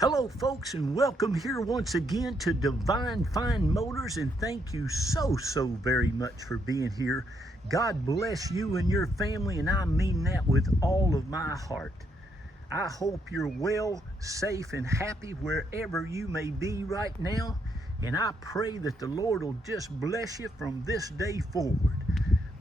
Hello folks, and welcome here once again to Divine Fine Motors, and thank you so very much for being here. God bless you and your family, and I mean that with all of my heart. I hope you're well, safe, and happy wherever you may be right now, and I pray that the Lord will just bless you from this day forward.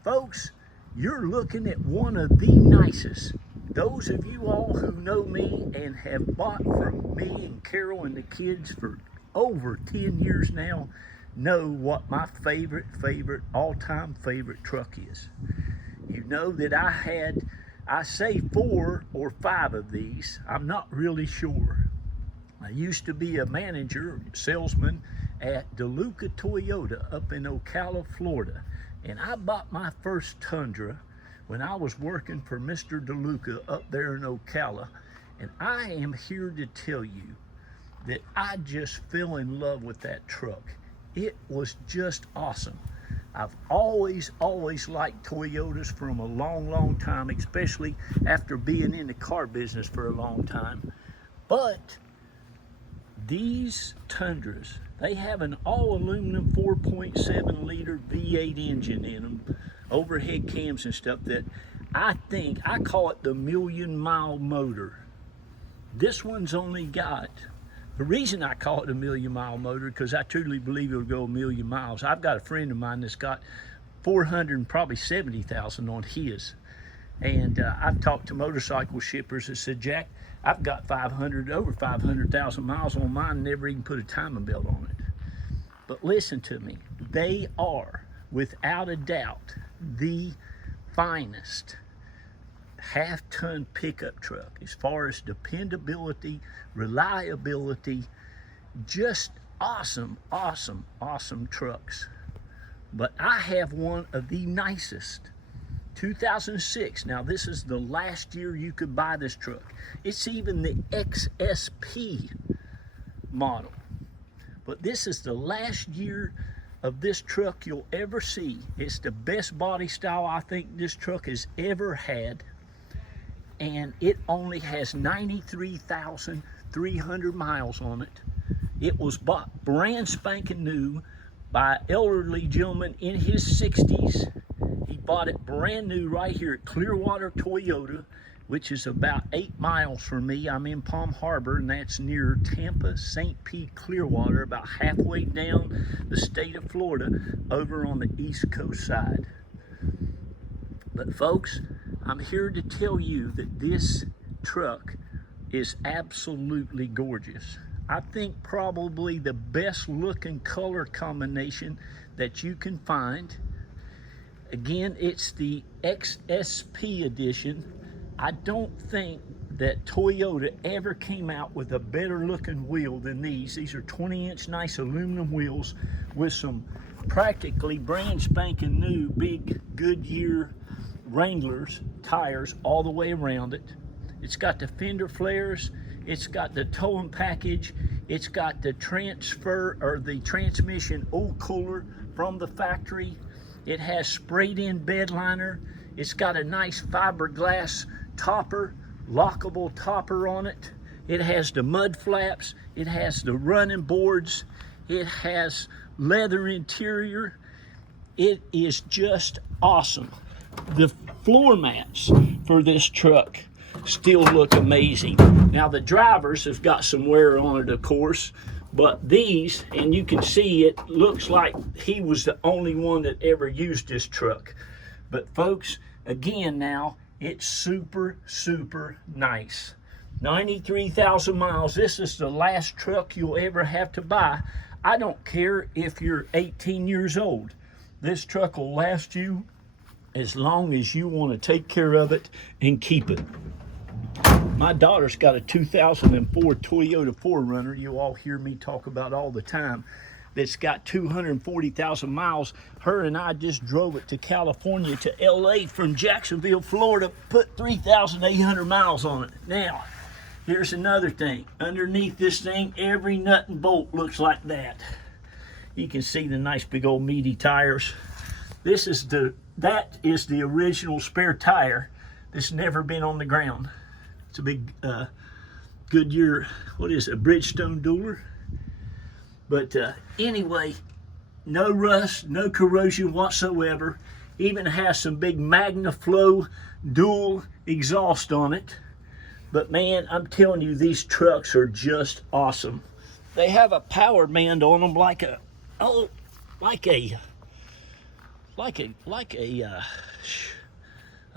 Folks, you're looking at one of the nicest. Those of you all who know me and have bought from me and Carol and the kids for over 10 years now know what my all-time favorite truck is. You know that I say 4 or 5 of these. I'm not really sure. I used to be a manager, salesman at DeLuca Toyota up in Ocala, Florida. And I bought my first Tundra when I was working for Mr. DeLuca up there in Ocala. And I am here to tell you that I just fell in love with that truck. It was just awesome. I've always liked Toyotas from a long time, especially after being in the car business for a long time. But these Tundras, they have an all-aluminum 4.7 liter V-8 engine in them, overhead cams and stuff, that I call it the million-mile motor. This one's only got, the reason I call it a million-mile motor, because I truly believe it'll go a million miles. I've got a friend of mine that's got 470,000 on his. And I've talked to motorcycle shippers that said, Jack, I've got over 500,000 miles on mine, never even put a timing belt on it. But listen to me, they are, without a doubt, the finest half-ton pickup truck as far as dependability, reliability, just awesome trucks. But I have one of the nicest. 2006. Now this is the last year you could buy this truck. It's even the XSP model. But this is the last year of this truck you'll ever see. It's the best body style I think this truck has ever had. And it only has 93,300 miles on it. It was bought brand spanking new by an elderly gentleman in his 60s. He bought it brand new right here at Clearwater Toyota, which is about 8 miles from me. I'm in Palm Harbor, and that's near Tampa, St. Pete, Clearwater, about halfway down the state of Florida, over on the East Coast side. But folks, I'm here to tell you that this truck is absolutely gorgeous. I think probably the best looking color combination that you can find. Again, it's the XSP edition. I don't think that Toyota ever came out with a better looking wheel than these. These are 20-inch nice aluminum wheels with some practically brand spanking new big Goodyear Wranglers tires all the way around it. It's got the fender flares, it's got the towing package, it's got the transmission oil cooler from the factory. It has sprayed in bed liner. It's got a nice fiberglass topper, lockable topper on it. It has the mud flaps. It has the running boards. It has leather interior. It is just awesome. The floor mats for this truck still look amazing. Now the drivers have got some wear on it, of course, but these, and you can see it looks like he was the only one that ever used this truck. But folks, again now, it's super nice. 93,000 miles. This is the last truck you'll ever have to buy. I don't care if you're 18 years old. This truck will last you as long as you want to take care of it and keep it. My daughter's got a 2004 Toyota 4Runner you all hear me talk about all the time, that's got 240,000 miles. Her and I just drove it to California to LA from Jacksonville, Florida, put 3,800 miles on it. Now, here's another thing. Underneath this thing, every nut and bolt looks like that. You can see the nice big old meaty tires. That is the original spare tire that's never been on the ground. It's a big Goodyear, what is it, a Bridgestone Dueler. But anyway, no rust, no corrosion whatsoever. Even has some big MagnaFlow dual exhaust on it. But man, I'm telling you, these trucks are just awesome. They have a power band on them like a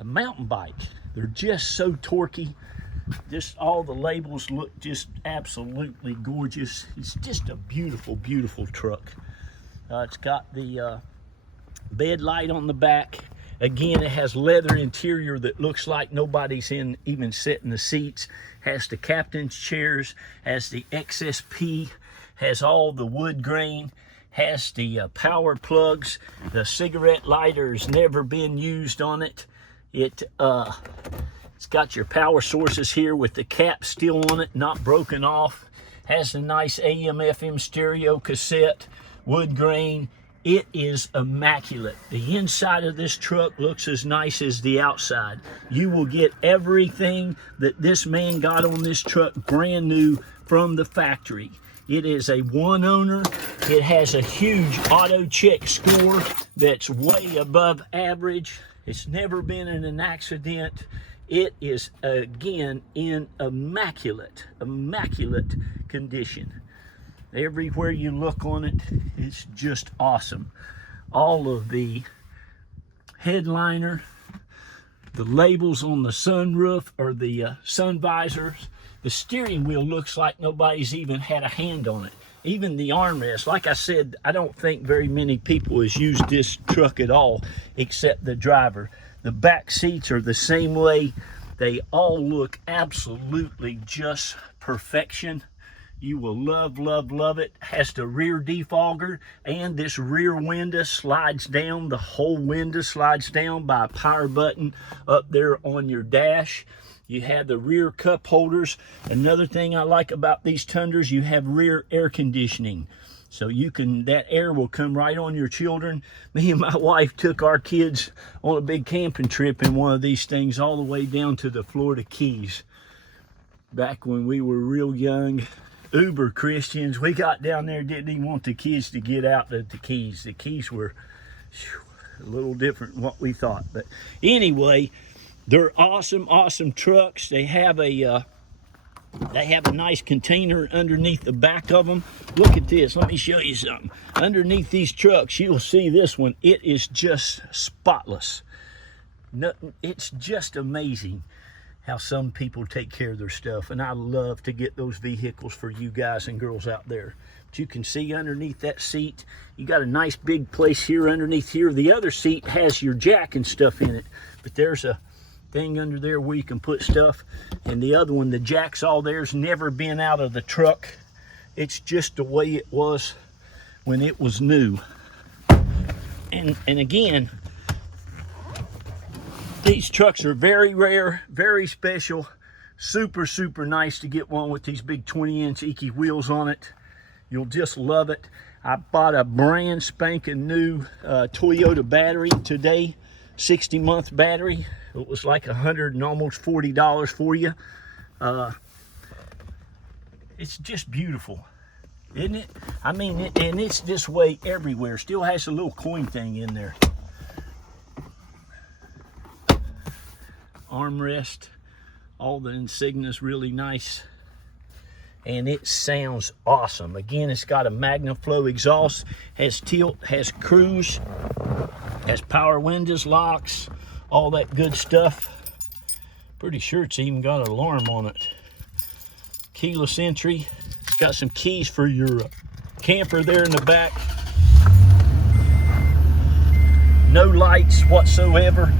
mountain bike. They're just so torquey. Just all the labels look just absolutely gorgeous. It's just a beautiful, beautiful truck. It's got the bed light on the back. Again, it has leather interior that looks like nobody's even sat in the seats. Has the captain's chairs, has the XSP, has all the wood grain, has the power plugs. The cigarette lighter has never been used on it. It's got your power sources here with the cap still on it, not broken off. Has a nice AM/FM stereo cassette, wood grain. It is immaculate. The inside of this truck looks as nice as the outside. You will get everything that this man got on this truck brand new from the factory. It is a one owner. It has a huge auto check score that's way above average. It's never been in an accident. It is, again, in immaculate condition. Everywhere you look on it, it's just awesome. All of the headliner, the labels on the sunroof or the sun visors. The steering wheel looks like nobody's even had a hand on it. Even the armrest. Like I said, I don't think very many people has used this truck at all except the driver. The back seats are the same way. They all look absolutely just perfection. You will love, love, love it. Has the rear defogger, and this rear window slides down. The whole window slides down by a power button up there on your dash. You have the rear cup holders. Another thing I like about these Tundras, you have rear air conditioning. So you can, that air will come right on your children. Me and my wife took our kids on a big camping trip in one of these things all the way down to the Florida Keys. Back when we were real young, uber Christians, we got down there, didn't even want the kids to get out of the Keys. The Keys were a little different than what we thought. But anyway, they're awesome, awesome trucks. They have a nice container underneath the back of them. Look at this. Let me show you something. Underneath these trucks, you'll see this one. It is just spotless. It's just amazing how some people take care of their stuff. And I love to get those vehicles for you guys and girls out there. But you can see underneath that seat, you got a nice big place here underneath here. The other seat has your jack and stuff in it. But there's a thing under there where you can put stuff, and the other one, the jack's all there's never been out of the truck. It's just the way it was when it was new. And again, these trucks are very rare, very special, super nice to get one with these big 20-inch Iki wheels on it. You'll just love it. I bought a brand spanking new Toyota battery today, 60-month battery. It was like $100 and almost $40 for you. It's just beautiful, isn't it? I mean, and it's this way everywhere. Still has a little coin thing in there. Armrest, all the insignias really nice. And it sounds awesome. Again, it's got a MagnaFlow exhaust, has tilt, has cruise, has power windows, locks, all that good stuff. Pretty sure it's even got an alarm on it. Keyless entry. It's got some keys for your camper there in the back. No lights whatsoever.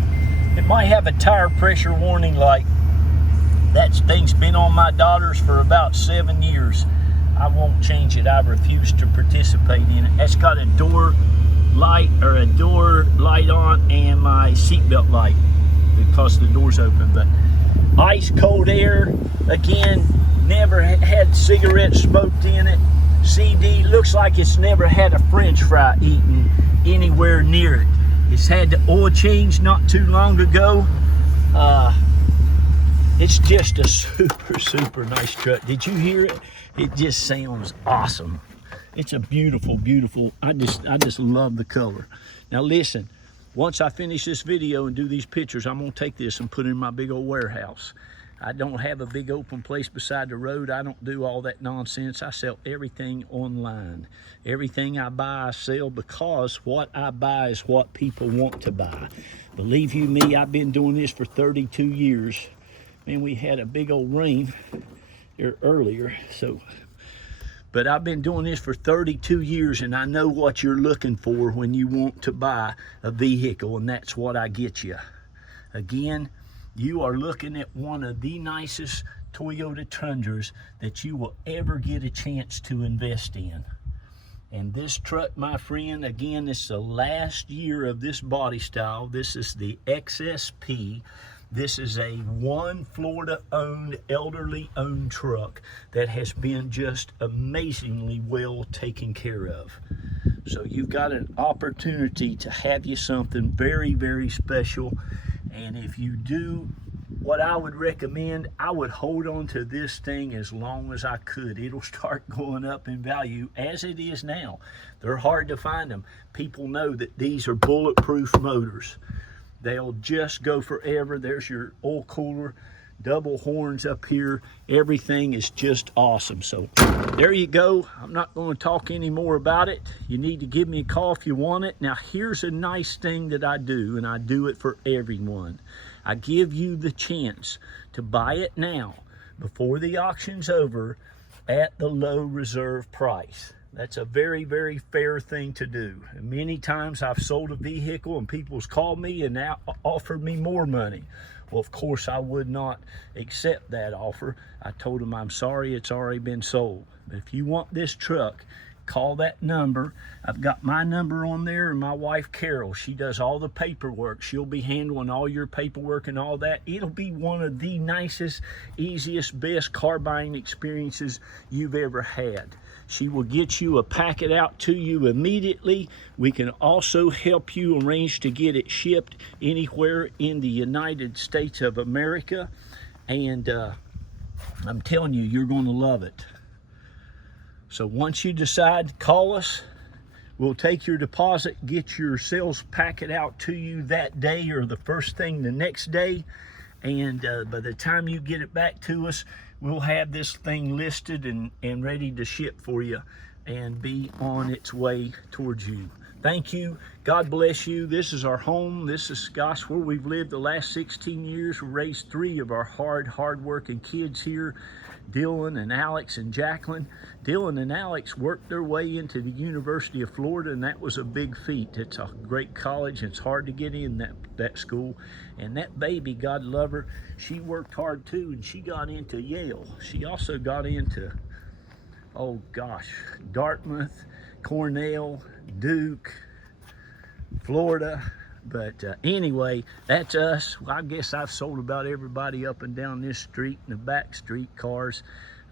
It might have a tire pressure warning light. That thing's been on my daughters for about 7 years. I won't change it. I refuse to participate in it. It's got a door light or a door light on and my seatbelt light because the door's open. But ice cold air, again, never had cigarette smoked in it. CD looks like it's never had a French fry eaten anywhere near it. It's had the oil change not too long ago. It's just a super nice truck. Did you hear it? It just sounds awesome. It's a beautiful, I just love the color. Now listen, once I finish this video and do these pictures, I'm gonna take this and put it in my big old warehouse. I don't have a big open place beside the road. I don't do all that nonsense. I sell everything online. Everything I buy, I sell, because what I buy is what people want to buy. Believe you me, I've been doing this for 32 years. Man, we had a big old rain here earlier, but I've been doing this for 32 years, and I know what you're looking for when you want to buy a vehicle, and that's what I get you. Again, you are looking at one of the nicest Toyota Tundras that you will ever get a chance to invest in. And this truck, my friend, again, it's the last year of this body style. This is the XSP. This is a one Florida-owned, elderly-owned truck that has been just amazingly well taken care of. So you've got an opportunity to have you something very special. And if you do, what I would recommend, I would hold on to this thing as long as I could. It'll start going up in value as it is now. They're hard to find them. People know that these are bulletproof motors. They'll just go forever. There's your oil cooler, double horns up here. Everything is just awesome. So there you go. I'm not going to talk any more about it. You need to give me a call if you want it. Now here's a nice thing that I do, and I do it for everyone. I give you the chance to buy it now before the auction's over at the low reserve price. That's a very fair thing to do. And many times I've sold a vehicle and people's called me and now offered me more money. Well, of course, I would not accept that offer. I told them, I'm sorry, it's already been sold. But if you want this truck, call that number. I've got my number on there, and my wife, Carol, she does all the paperwork. She'll be handling all your paperwork and all that. It'll be one of the nicest, easiest, best car buying experiences you've ever had. She will get you a packet out to you immediately. We can also help you arrange to get it shipped anywhere in the United States of America. And I'm telling you, you're going to love it. So once you decide, call us. We'll take your deposit, get your sales packet out to you that day or the first thing the next day. And by the time you get it back to us, we'll have this thing listed and ready to ship for you and be on its way towards you. Thank you. God bless you. This is our home. This is, gosh, where we've lived the last 16 years. We raised 3 of our hard-working kids here, Dylan and Alex and Jacqueline. Dylan and Alex worked their way into the University of Florida, and that was a big feat. It's a great college. It's hard to get in that school. And that baby, God love her, she worked hard too, and she got into Yale. She also got into, oh gosh, Dartmouth, Cornell, Duke, Florida. But anyway, that's us. Well, I guess I've sold about everybody up and down this street and the back street cars.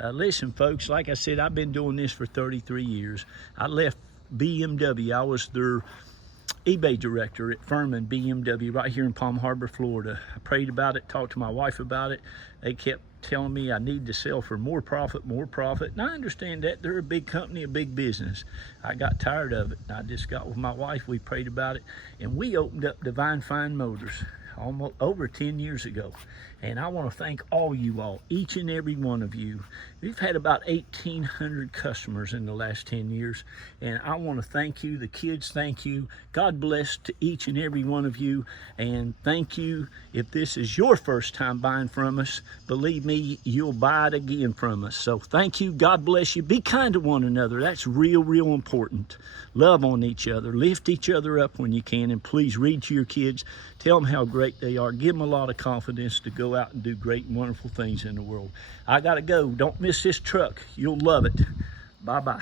Listen, folks, like I said, I've been doing this for 33 years. I left BMW. I was their eBay director at Furman BMW right here in Palm Harbor, Florida. I prayed about it, talked to my wife about it. They kept telling me I need to sell for more profit. And I understand that. They're a big company, a big business. I got tired of it. I just got with my wife. We prayed about it. And we opened up Divine Fine Motors almost over 10 years ago. And I want to thank all you all, each and every one of you. We've had about 1,800 customers in the last 10 years. And I want to thank you. The kids, thank you. God bless to each and every one of you. And thank you. If this is your first time buying from us, believe me, you'll buy it again from us. So thank you. God bless you. Be kind to one another. That's real important. Love on each other. Lift each other up when you can. And please read to your kids. Tell them how great they are. Give them a lot of confidence to go out and do great and wonderful things in the world. I got to go. Don't miss this truck. You'll love it. Bye-bye.